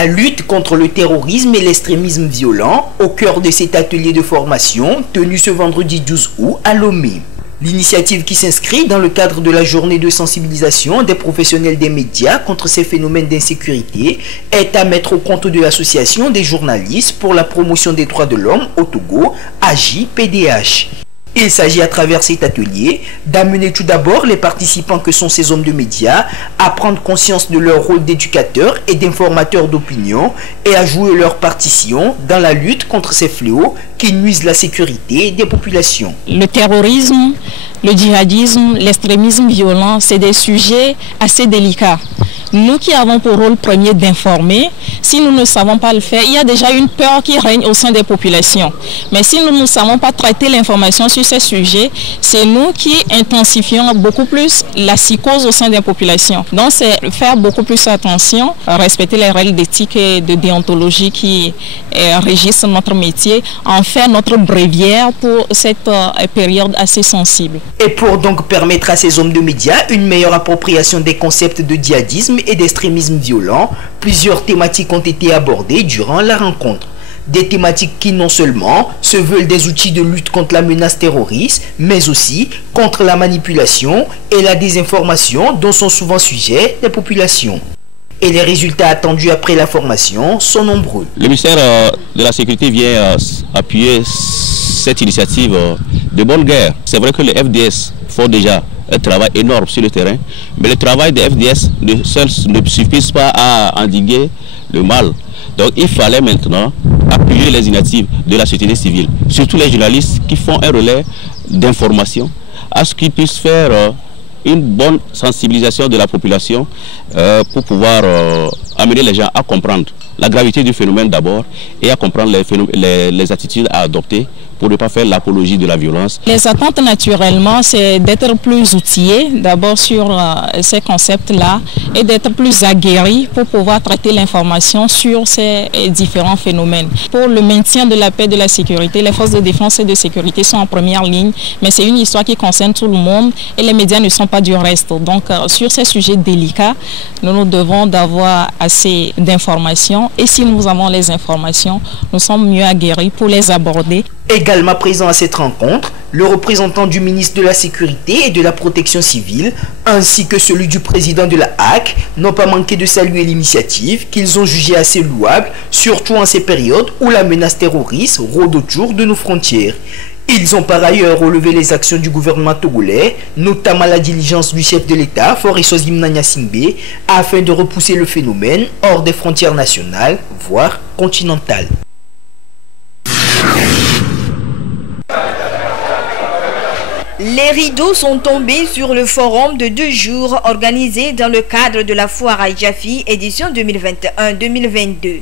La lutte contre le terrorisme et l'extrémisme violent au cœur de cet atelier de formation tenu ce vendredi 12 août à Lomé. L'initiative qui s'inscrit dans le cadre de la journée de sensibilisation des professionnels des médias contre ces phénomènes d'insécurité est à mettre au compte de l'association des journalistes pour la promotion des droits de l'homme au Togo, AJ-PDH. Il s'agit à travers cet atelier d'amener tout d'abord les participants que sont ces hommes de médias à prendre conscience de leur rôle d'éducateurs et d'informateurs d'opinion et à jouer leur partition dans la lutte contre ces fléaux qui nuisent la sécurité des populations. Le terrorisme, le djihadisme, l'extrémisme violent, c'est des sujets assez délicats. Nous qui avons pour rôle premier d'informer, si nous ne savons pas le faire, il y a déjà une peur qui règne au sein des populations. Mais si nous ne savons pas traiter l'information sur ces sujets, c'est nous qui intensifions beaucoup plus la psychose au sein des populations. Donc c'est faire beaucoup plus attention, respecter les règles d'éthique et de déontologie qui régissent notre métier, en faire notre bréviaire pour cette période assez sensible. Et pour donc permettre à ces hommes de médias une meilleure appropriation des concepts de djihadisme et d'extrémisme violent, plusieurs thématiques ont été abordées durant la rencontre. Des thématiques qui non seulement se veulent des outils de lutte contre la menace terroriste, mais aussi contre la manipulation et la désinformation dont sont souvent sujets les populations. Et les résultats attendus après la formation sont nombreux. Le ministère de la Sécurité vient appuyer cette initiative de bonne guerre. C'est vrai que les FDS font déjà un travail énorme sur le terrain, mais le travail des FDS ne suffit pas à endiguer le mal. Donc il fallait maintenant appuyer les initiatives de la société civile, surtout les journalistes qui font un relais d'information, à ce qu'ils puissent faire une bonne sensibilisation de la population pour pouvoir amener les gens à comprendre la gravité du phénomène d'abord et à comprendre les attitudes à adopter pour ne pas faire l'apologie de la violence. Les attentes naturellement, c'est d'être plus outillés d'abord sur ces concepts-là et d'être plus aguerris pour pouvoir traiter l'information sur ces différents phénomènes. Pour le maintien de la paix et de la sécurité, les forces de défense et de sécurité sont en première ligne, mais c'est une histoire qui concerne tout le monde et les médias ne sont pas du reste. Donc sur ces sujets délicats, nous devons d'avoir assez d'informations et si nous avons les informations, nous sommes mieux aguerris pour les aborder. Également présent à cette rencontre, le représentant du ministre de la Sécurité et de la Protection civile, ainsi que celui du président de la HAC, n'ont pas manqué de saluer l'initiative qu'ils ont jugée assez louable, surtout en ces périodes où la menace terroriste rôde autour de nos frontières. Ils ont par ailleurs relevé les actions du gouvernement togolais, notamment la diligence du chef de l'État, Faure-Issozim Nanyasingbe, afin de repousser le phénomène hors des frontières nationales, voire continentales. Les rideaux sont tombés sur le forum de 2 jours organisé dans le cadre de la foire à Jaffi édition 2021-2022.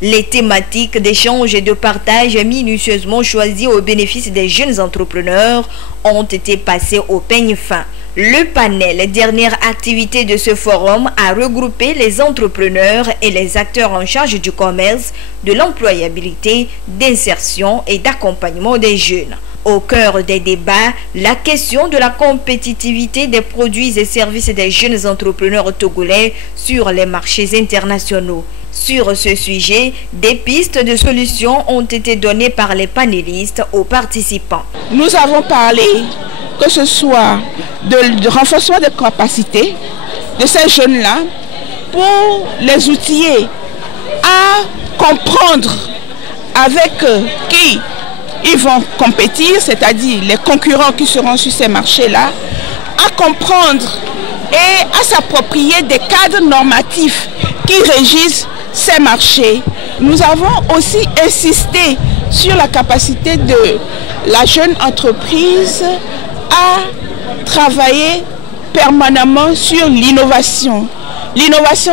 Les thématiques d'échange et de partage minutieusement choisies au bénéfice des jeunes entrepreneurs ont été passées au peigne fin. Le panel, dernière activité de ce forum, a regroupé les entrepreneurs et les acteurs en charge du commerce, de l'employabilité, d'insertion et d'accompagnement des jeunes. Au cœur des débats, la question de la compétitivité des produits et services des jeunes entrepreneurs togolais sur les marchés internationaux. Sur ce sujet, des pistes de solutions ont été données par les panélistes aux participants. Nous avons parlé, que ce soit de renforcement des capacités de ces jeunes-là, pour les outiller à comprendre avec qui ils vont compétir, c'est-à-dire les concurrents qui seront sur ces marchés-là, à comprendre et à s'approprier des cadres normatifs qui régissent ces marchés. Nous avons aussi insisté sur la capacité de la jeune entreprise à travailler permanemment sur l'innovation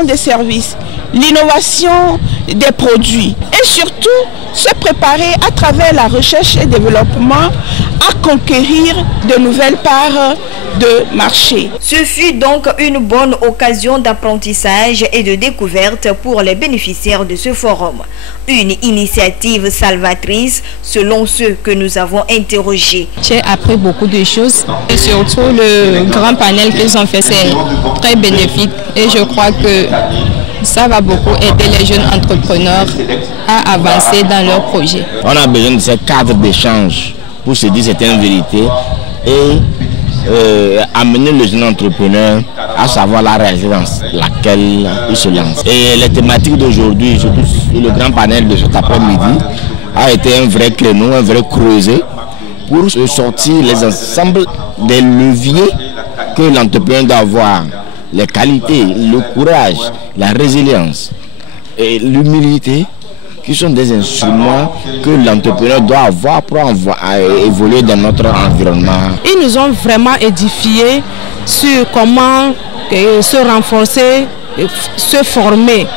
des services, l'innovation des produits et surtout se préparer à travers la recherche et développement à conquérir de nouvelles parts de marché. Ce fut donc une bonne occasion d'apprentissage et de découverte pour les bénéficiaires de ce forum. Une initiative salvatrice selon ceux que nous avons interrogés. J'ai appris beaucoup de choses et surtout le grand panel qu'ils ont fait, c'est très bénéfique et je crois que Ça va beaucoup aider les jeunes entrepreneurs à avancer dans leurs projets. On a besoin de ces cadres d'échange pour se dire certaines vérités et amener le jeune entrepreneur à savoir la réalité dans laquelle il se lance. Et les thématiques d'aujourd'hui, surtout le grand panel de cet après-midi, a été un vrai créneau, un vrai creuset pour sortir les ensembles des leviers que l'entrepreneur doit avoir. Les qualités, le courage, la résilience et l'humilité qui sont des instruments que l'entrepreneur doit avoir pour évoluer dans notre environnement. Ils nous ont vraiment édifiés sur comment se renforcer, se former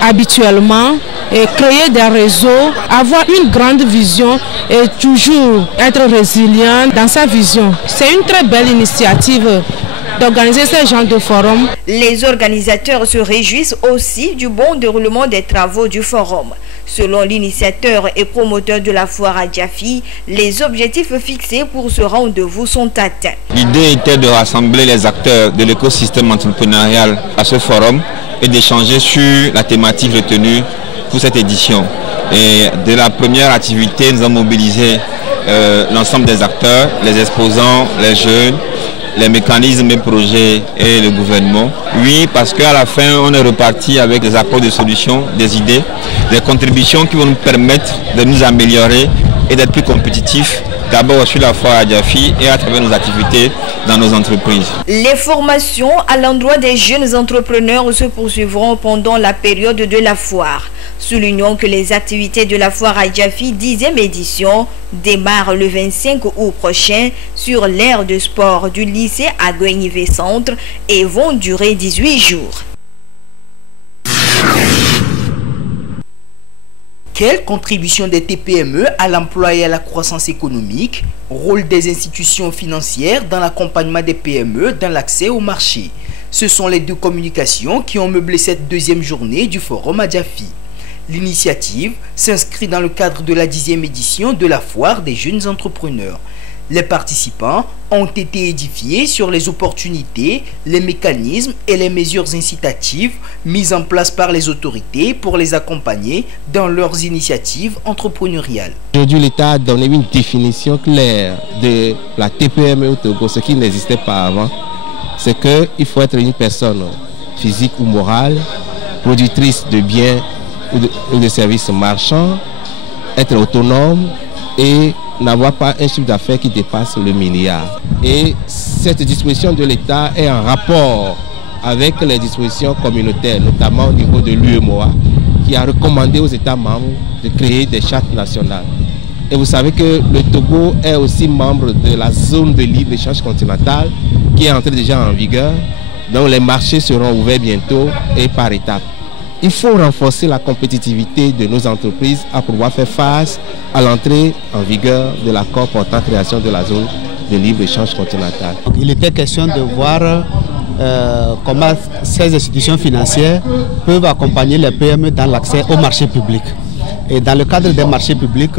habituellement, et créer des réseaux, avoir une grande vision et toujours être résilient dans sa vision. C'est une très belle initiative d'organiser ce genre de forum. Les organisateurs se réjouissent aussi du bon déroulement des travaux du forum. Selon l'initiateur et promoteur de la foire à Djafi, les objectifs fixés pour ce rendez-vous sont atteints. L'idée était de rassembler les acteurs de l'écosystème entrepreneurial à ce forum et d'échanger sur la thématique retenue pour cette édition. Et de la première activité, nous avons mobilisé l'ensemble des acteurs, les exposants, les jeunes, les mécanismes et projets et le gouvernement. Oui, parce qu'à la fin, on est reparti avec des apports de solutions, des idées, des contributions qui vont nous permettre de nous améliorer et d'être plus compétitifs, d'abord sur la foire à Djafi et à travers nos activités dans nos entreprises. Les formations à l'endroit des jeunes entrepreneurs se poursuivront pendant la période de la foire. Soulignons que les activités de la foire à Djafi 10e édition démarrent le 25 août prochain sur l'aire de sport du lycée Aguenivé Centre et vont durer 18 jours. Quelle contribution des TPME à l'emploi et à la croissance économique? Rôle des institutions financières dans l'accompagnement des PME dans l'accès au marché. Ce sont les deux communications qui ont meublé cette deuxième journée du forum à Djafi. L'initiative s'inscrit dans le cadre de la 10e édition de la foire des jeunes entrepreneurs. Les participants ont été édifiés sur les opportunités, les mécanismes et les mesures incitatives mises en place par les autorités pour les accompagner dans leurs initiatives entrepreneuriales. Aujourd'hui, l'État a donné une définition claire de la TPME au Togo, ce qui n'existait pas avant. C'est qu'il faut être une personne physique ou morale, productrice de biens ou de services marchands, être autonome et n'avoir pas un chiffre d'affaires qui dépasse le milliard. Et cette disposition de l'État est en rapport avec les dispositions communautaires, notamment au niveau de l'UEMOA, qui a recommandé aux États membres de créer des chartes nationales. Et vous savez que le Togo est aussi membre de la zone de libre-échange continentale qui est entrée déjà en vigueur. Donc les marchés seront ouverts bientôt et par étapes. Il faut renforcer la compétitivité de nos entreprises à pouvoir faire face à l'entrée en vigueur de l'accord portant création de la zone de libre-échange continentale. Il était question de voir comment ces institutions financières peuvent accompagner les PME dans l'accès au marché public. Et dans le cadre des marchés publics,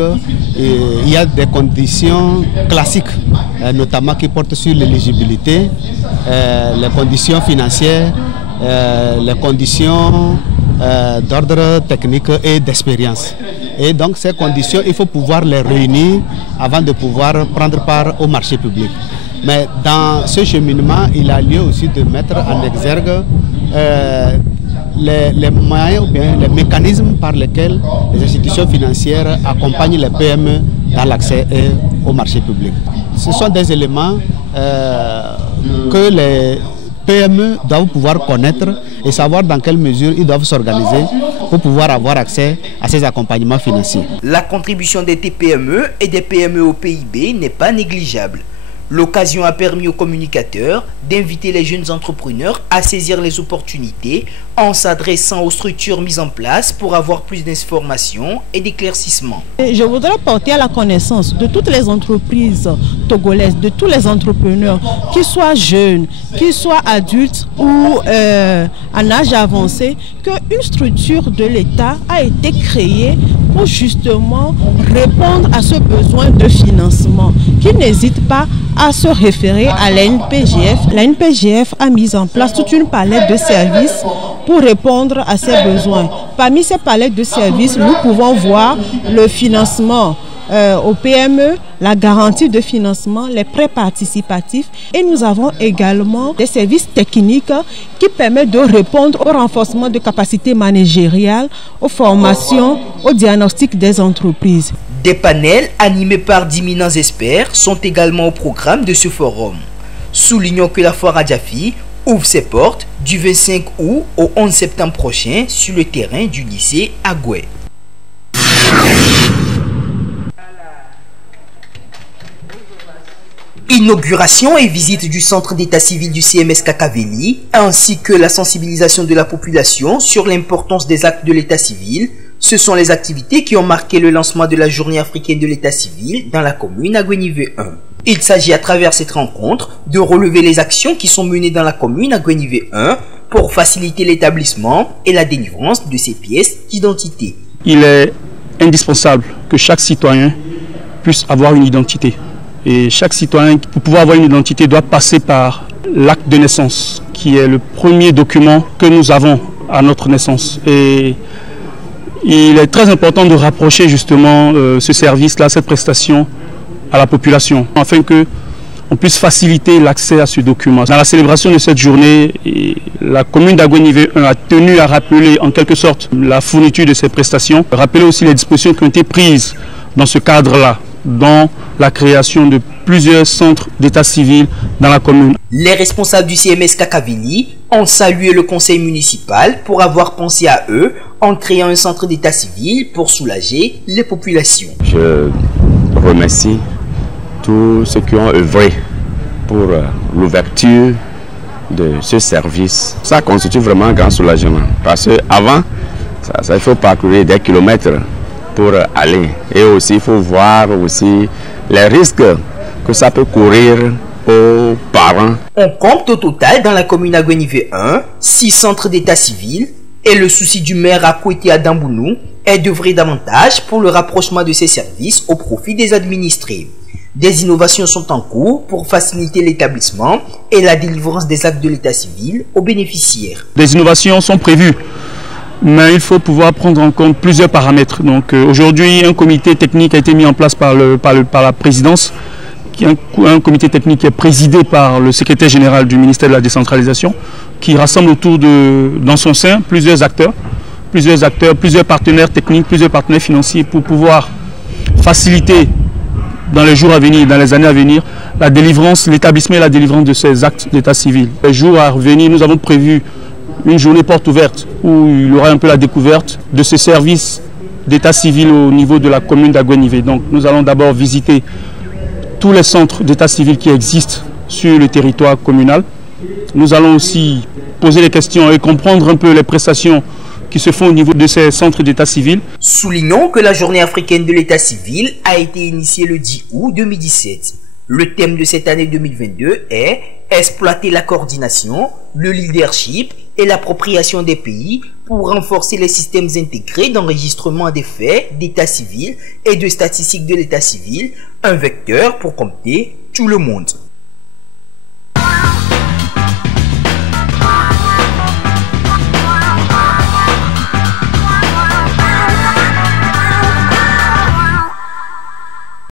il y a des conditions classiques, notamment qui portent sur l'éligibilité, les conditions financières, les conditions d'ordre technique et d'expérience. Et donc ces conditions, il faut pouvoir les réunir avant de pouvoir prendre part au marché public. Mais dans ce cheminement, il a lieu aussi de mettre en exergue les moyens ou bien les mécanismes par lesquels les institutions financières accompagnent les PME dans l'accès au marché public. Ce sont des éléments que les PME doivent pouvoir connaître et savoir dans quelle mesure ils doivent s'organiser pour pouvoir avoir accès à ces accompagnements financiers. La contribution des TPME et des PME au PIB n'est pas négligeable. L'occasion a permis aux communicateurs d'inviter les jeunes entrepreneurs à saisir les opportunités en s'adressant aux structures mises en place pour avoir plus d'informations et d'éclaircissements. Je voudrais porter à la connaissance de toutes les entreprises togolaises, de tous les entrepreneurs, qu'ils soient jeunes, qu'ils soient adultes ou en âge avancé, qu'une structure de l'État a été créée pour justement répondre à ce besoin de financement, qui n'hésite pas à se référer à l'ANPGF. L'ANPGF a mis en place toute une palette de services pour répondre à ces besoins. Parmi ces palettes de services, nous pouvons voir le financement aux PME, la garantie de financement, les prêts participatifs, et nous avons également des services techniques qui permettent de répondre au renforcement de capacités managériales, aux formations, au diagnostic des entreprises. Des panels animés par d'éminents experts sont également au programme de ce forum. Soulignons que la foire Adjafi ouvre ses portes du 25 août au 11 septembre prochain sur le terrain du lycée Agoué. Inauguration et visite du centre d'état civil du CMS Kakaveli, ainsi que la sensibilisation de la population sur l'importance des actes de l'état civil. Ce sont les activités qui ont marqué le lancement de la journée africaine de l'état civil dans la commune Agoué-Nivé 1. Il s'agit à travers cette rencontre de relever les actions qui sont menées dans la commune Agoué-Nivé 1 pour faciliter l'établissement et la délivrance de ces pièces d'identité. Il est indispensable que chaque citoyen puisse avoir une identité. Et chaque citoyen, pour pouvoir avoir une identité, doit passer par l'acte de naissance, qui est le premier document que nous avons à notre naissance. Et il est très important de rapprocher justement ce service-là, cette prestation à la population, afin qu'on puisse faciliter l'accès à ce document. Dans la célébration de cette journée, la commune d'Agoué-Nivé 1 a tenu à rappeler en quelque sorte la fourniture de ces prestations, rappeler aussi les dispositions qui ont été prises dans ce cadre-là, dans la création de plusieurs centres d'état civil dans la commune. Les responsables du CMS Kakaveli ont salué le conseil municipal pour avoir pensé à eux en créant un centre d'état civil pour soulager les populations. Je remercie tous ceux qui ont œuvré pour l'ouverture de ce service. Ça constitue vraiment un grand soulagement parce qu'avant, il faut parcourir des kilomètres pour aller, et aussi il faut voir aussi les risques que ça peut courir aux parents. On compte au total dans la commune Agoué-Nivé 1 6 centres d'état civil, et le souci du maire Akoueti Adambounou est d'œuvrer davantage pour le rapprochement de ces services au profit des administrés. Des innovations sont en cours pour faciliter l'établissement et la délivrance des actes de l'état civil aux bénéficiaires. Des innovations sont prévues, mais il faut pouvoir prendre en compte plusieurs paramètres. Donc aujourd'hui, un comité technique a été mis en place par la présidence, qui est un comité technique qui est présidé par le secrétaire général du ministère de la décentralisation, qui rassemble autour dans son sein plusieurs acteurs, plusieurs partenaires techniques, plusieurs partenaires financiers, pour pouvoir faciliter dans les jours à venir, dans les années à venir, la délivrance, l'établissement et la délivrance de ces actes d'état civil. Les jours à venir, nous avons prévu une journée porte ouverte où il y aura un peu la découverte de ces services d'état civil au niveau de la commune d'Agoué-Nivé. Donc nous allons d'abord visiter tous les centres d'état civil qui existent sur le territoire communal. Nous allons aussi poser des questions et comprendre un peu les prestations qui se font au niveau de ces centres d'état civil. Soulignons que la journée africaine de l'état civil a été initiée le 10 août 2017. Le thème de cette année 2022 est « Exploiter la coordination, le leadership et l'appropriation des pays pour renforcer les systèmes intégrés d'enregistrement des faits d'état civil et de statistiques de l'état civil, un vecteur pour compter tout le monde ».